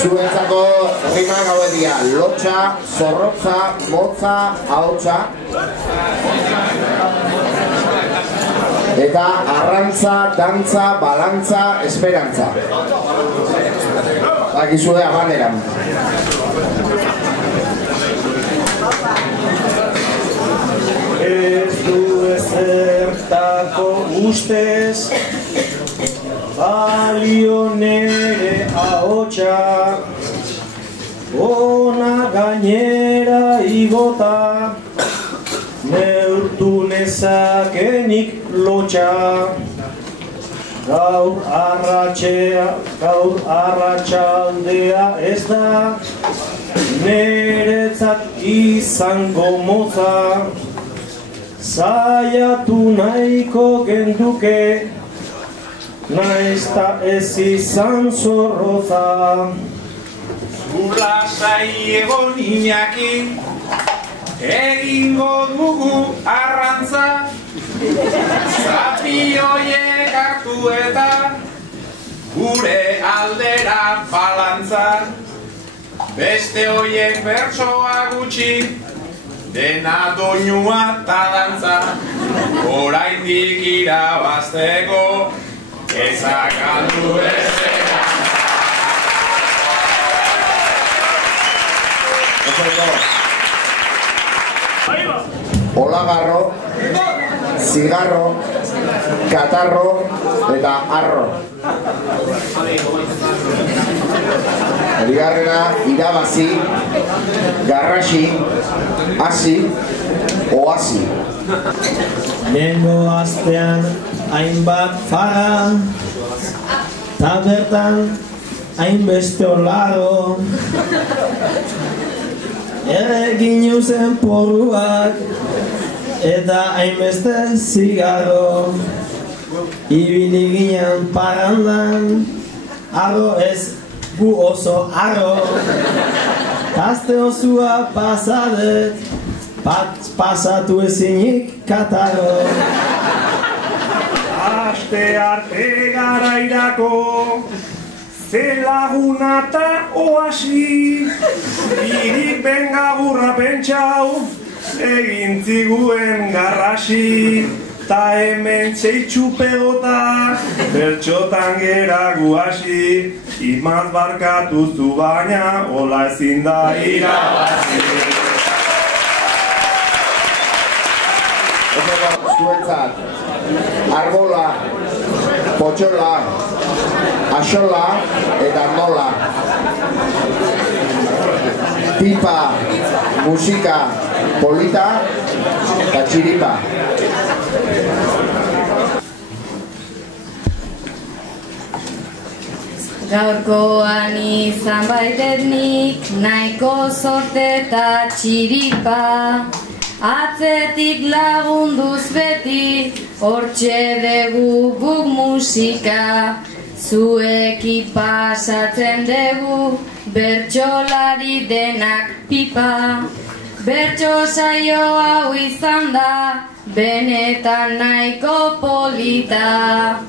Zuentzako rimak hauek dira: lotxa, zorrotza, motza, ahotsa. Eta arrantza, dantza, balantza, esperantza. Dakizue abaneran. Ez du ezertako ustez, balio nere ahotsa, ona gainera igota, neurtu nezakenik lotxa. Gaur arratsaldea ez da, neretzat izango motza. Saiatu nahiko genduke, naizta ez izan zorrotza. Lasai egon Iñaki, egingo dugu arrantza. Zapi hoiek hartu eta gure aldera balantza. Beste hoiek bertsoa gutxi, dena doinua eta dantza. Oraindik irabazteko ezak aldu bezera. Olagarro, zigarro, katarro eta arro. Bigarrena, irabazi, garrasi, hasi, oasi. Lehengo astean hainbat farra, ta bertan hainbeste olaro. Erregin zen porruak eta hainbeste zigarro. Ibili ginen parandan, arro ez gu oso arro. Aste osua pasadet, pasatu ezinik katarro. Aste arte garairako, zelaguna eta oasi, irik benga burra pentsau, egin ziguen garrasi. Ta hemen txeitxu pedota, bertxotan gera guasi, imaz barkatu zu baina, hola ezin da irabazi. Zuentzat, arbola, potxola, axola eta nola. Pipa, musika, polita eta txiripa. Gaurkoan izan baitet nik nahiko zorte eta txiripa. Atzetik lagunduz beti, hortxe dugu guk musika. Zueki pasatzen dugu, bertsolari denak pipa. Bertso saio hau izan da, benetan nahiko polita.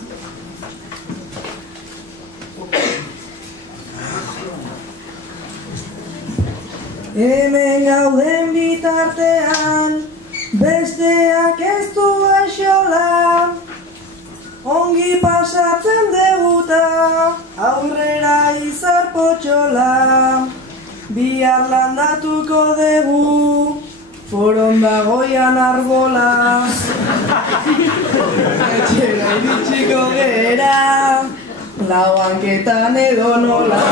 Hemen gauden bitartean, besteak ez du aixola. Ongi pasatzen deguta, aurrera izar potxola. Bihar landatuko dugu, foron bagoian arbola. Etxera iritsiko gera, lauanketan edo nola.